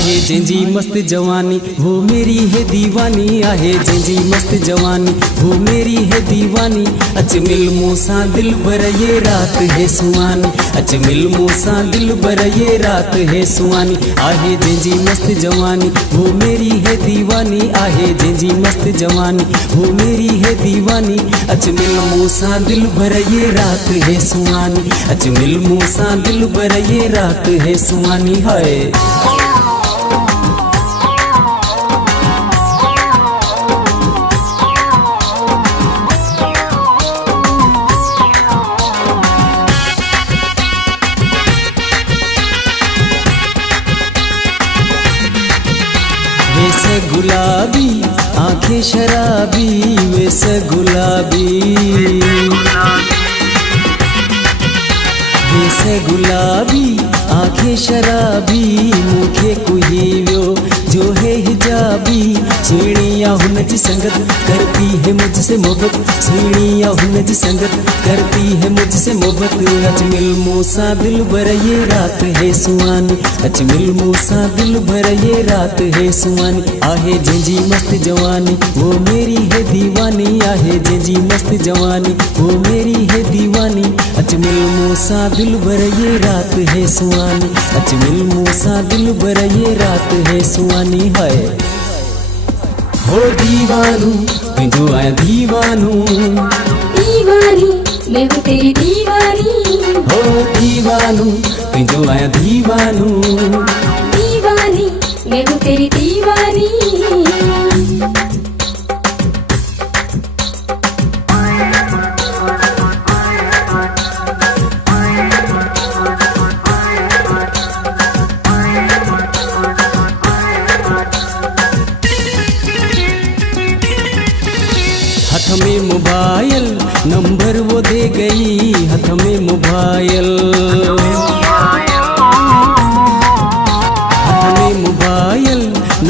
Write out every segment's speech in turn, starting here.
आहे जंजी मस्त जवानी वो मेरी है दीवानी। आहे जंजी मस्त जवानी वो मेरी है दीवानी। अच मिल मूसा दिल बर ये रात है सुहानी। अच मिल मूसा दिल बर ये रात है सुहानी। आहे जंजी मस्त जवानी वो मेरी है दीवानी। आहे जंजी मस्त जवानी वो मेरी है दीवानी। अच मिल मूसा दिल बर ये रात है सुहानी। अच मिल मूसा दिल बर ये रात है सुहानी है। वैसे गुलाबी आंखें शराबी, वैसे गुलाबी वैसे गुलाबी आंखें शराबी। मुखे कुहीव्यो जो है हिजाबी। सुनिया हुन जी संगत करती है मुझसे मोहब्बत। सुनिया हुन जी संगत करती है मुझसे मोहब्बत। अच मिल मूसा दिल भर ये रात है सुहानी। अच मिल मूसा दिल भर ये रात है सुहानी। आहे जंजी मस्त जवानी वो मेरी है दीवानी। आहे जंजी मस्त जवानी वो मेरी है दीवानी। अच मिल मूसा दिल भर ये रात है सुहानी। अच मिल मूसा दिल भर ये रात है सुहानी है। हो दीवानू तुझो आया दीवानू। दीवानी मैं हूँ तेरी दीवानी। हो दीवानू तुझो आया दीवानू। दीवानी मैं हूँ तेरी दीवानी। हाथ में मोबाइल नंबर वो दे गई। हाथ में मोबाइल हाथ में मोबाइल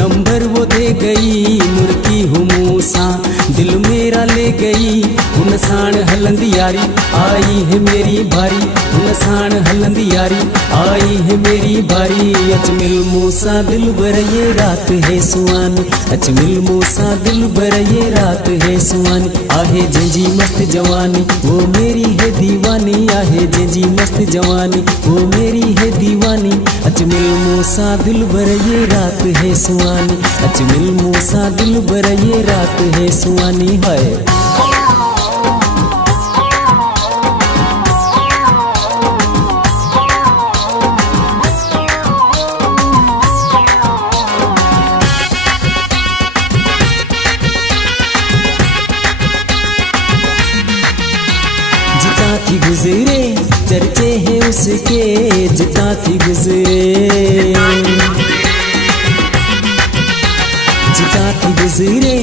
नंबर वो दे गई। मुर्की हूँ मूसा दिल मेरा ले गई। उन साण हलंदी यारी आई है मेरी भारी। उन साण हलंदी यारी आई है मेरी भारी। अच मिल मूसा दिल भर ये रात है सुहानी। अच मिल मूसा दिल भर ये रात है सुहानी। आहे जंजी मस्त जवानी वो मेरी है दीवानी। आहे जंजी मस्त जवानी वो मेरी है दीवानी। अच मिल मूसा दिल भर ये रात है सुहानी। अच मिल मूसा दिल भर ये रात है सुहानी है। जिता थी गुजरे चर्चे हैं उसके। जिता थी गुजरे जिता थी गुजरे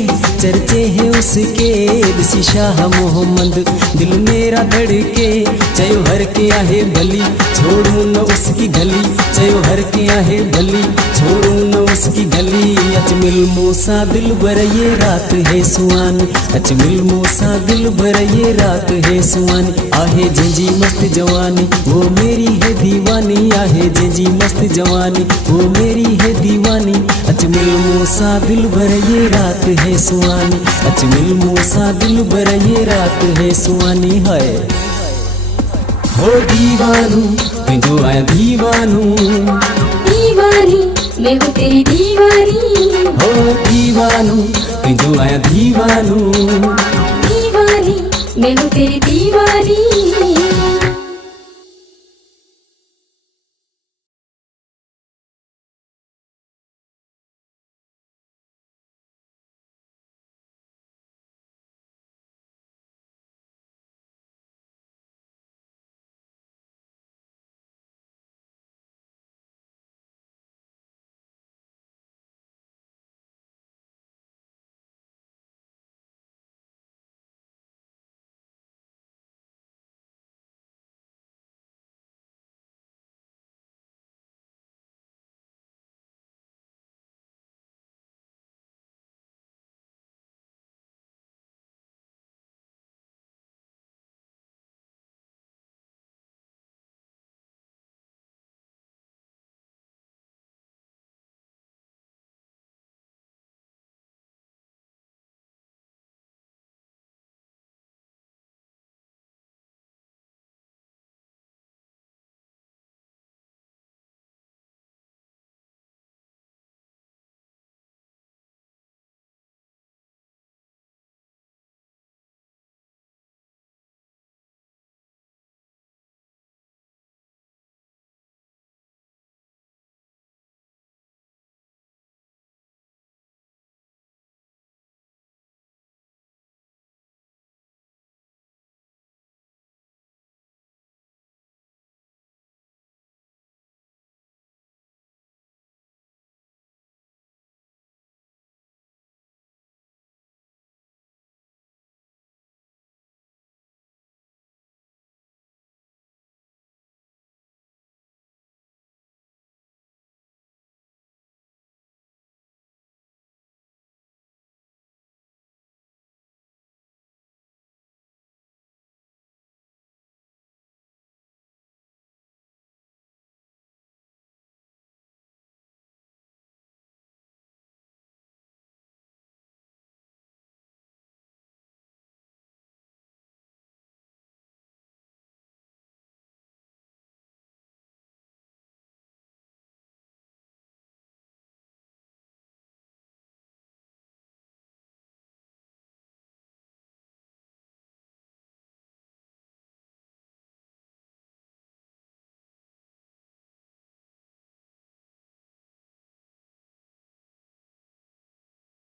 चर्चे हैं उसके। ऋषि शाह मोहम्मद दिल मेरा धड़के। चयो हर के आहे भली छोड़ू न उसकी गली। चयो हर के आहे भली छोड़ू न उसकी गली। अच मिल मूसा दिल भर ये रात है सुहानी। अच मिल मूसा दिल भर ये रात है सुहानी। आहे जंजी मस्त जवानी वो मेरी है दीवानी। आहे जंजी मस्त जवानी वो मेरी है दीवानी। अच मिल मूसा दिल भर ये रात है सुहानी। अच मिल मूसा दिल भर ये रात है सुहानी है। हो दीवानू